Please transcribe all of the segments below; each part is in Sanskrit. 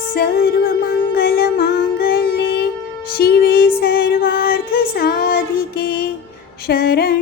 सर्वमङ्गलमाङ्गल्ये शिवे सर्वार्थसाधिके शरण्ये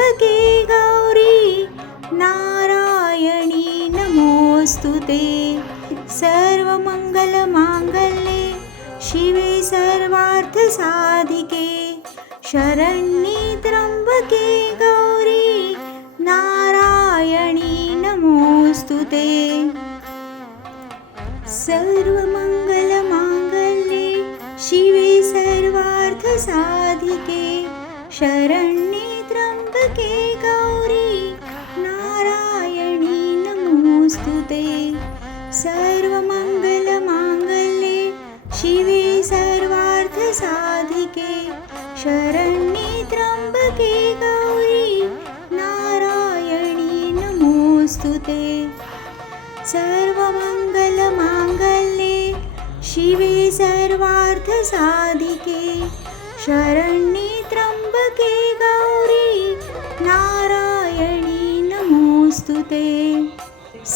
त्र्यम्बके गौरी नारायणी नमोऽस्तु ते। सर्वमङ्गलमाङ्गल्ये शिवे सर्वार्थसाधिके शरण्ये त्र्यम्बके गौरी नारायणी नमोऽस्तु ते। सर्वमङ्गलमाङ्गल्ये शिवे सर्वार्थसाधिके शरण्ये गौरी नारायणी नमोऽस्तु ते। सर्वमङ्गलमाङ्गल्ये शिवे सर्वार्थसाधिके शरण्ये त्र्यम्बके गौरी नारायणी नमोऽस्तु ते। सर्वमङ्गलमाङ्गल्ये शिवे सर्वार्थसाधिके शरण्ये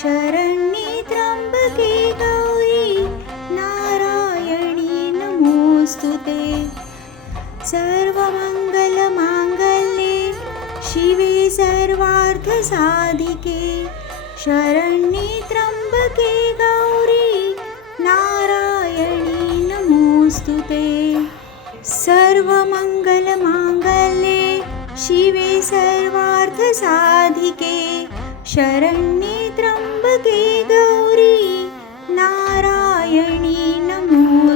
शरण्ये त्र्यम्बके गौरी नारायणी नमोऽस्तु ते। सर्वमङ्गलमाङ्गल्ये शिवे सर्वार्थसाधिके शरण्ये त्र्यम्बके गौरी नारायणी नमोऽस्तु ते। सर्वमङ्गलमाङ्गल्ये शिवे सर्वार्थसाधिके शरण्ये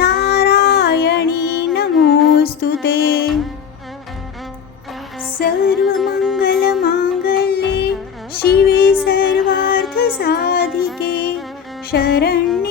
नारायणी नमोऽस्तु ते। सर्वमङ्गलमाङ्गल्ये शिवे सर्वार्थसाधिके शरण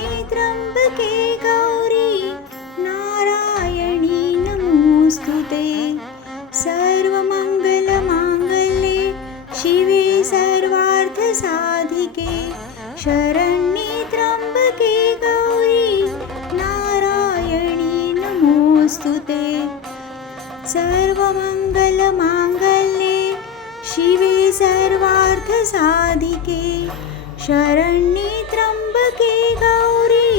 शिवे सर्वार्थसाधिके शरण्ये त्र्यम्बके गौरी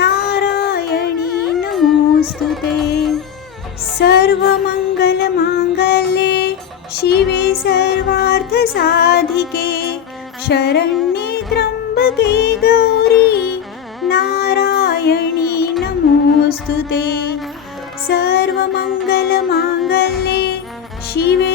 नारायणी नमोऽस्तु ते। सर्वमङ्गलमाङ्गल्ये शिवे सर्वार्थसाधिके शरण्ये त्र्यम्बके गौरी नारायणी नमोऽस्तु ते। सर्वमङ्गलमाङ्गल्ये शिवे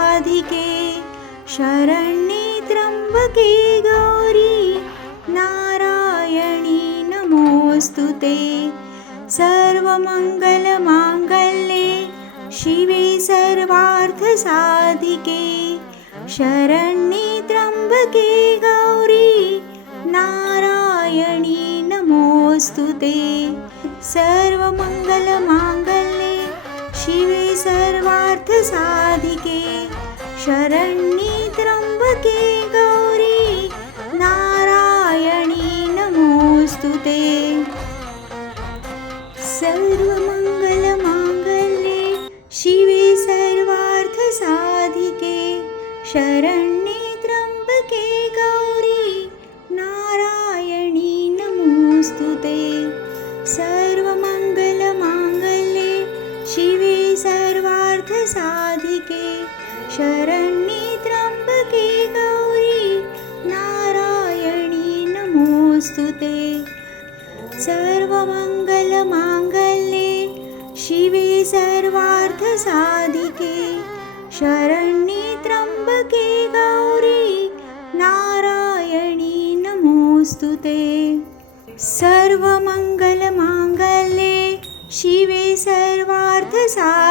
शरण्ये त्र्यम्बके गौरी नारायणी नमोऽस्तु ते। सर्वमङ्गलमाङ्गल्ये शिवे सर्वार्थसाधिके। शरण्ये त्र्यम्बके गौरी नारायणी नमोऽस्तु ते। सर्वमङ्गलमाङ्गल्ये शिवे सर्वार्थसाधिके शरण्ये त्र्यंबके गौरी नारायणी नमोऽस्तु ते।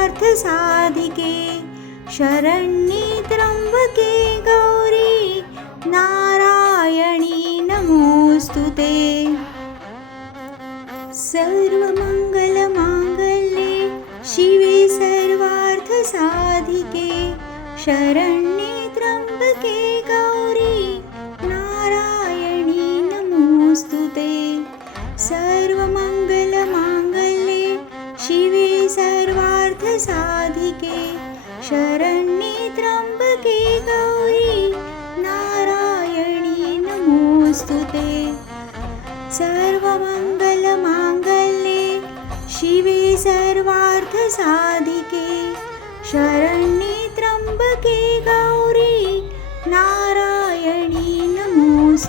सर्वार्थसाधिके शरण्ये त्र्यम्बके गौरी नारायणी नमोऽस्तु ते। सर्वमङ्गलमाङ्गल्ये शिवे सर्वार्थसाधिके शरण्ये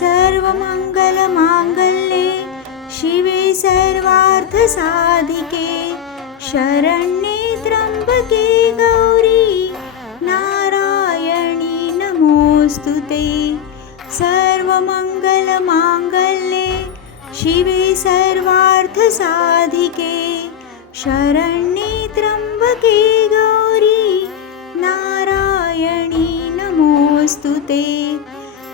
सर्वमङ्गलमाङ्गल्ये शिवे सर्वार्थसाधिके शरण्ये त्र्यम्बके गौरी नारायणी नमोऽस्तु ते। सर्वमङ्गलमाङ्गल्ये शिवे सर्वार्थसाधिके शरण्ये त्र्यम्बके गौरी नारायणी नमोऽस्तु ते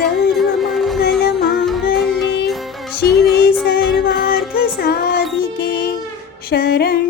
सर्वमङ्गलमाङ्गल्ये शिवे सर्वार्थसाधिके शरण्ये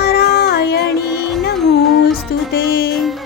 नारायणी नमोऽस्तु ते.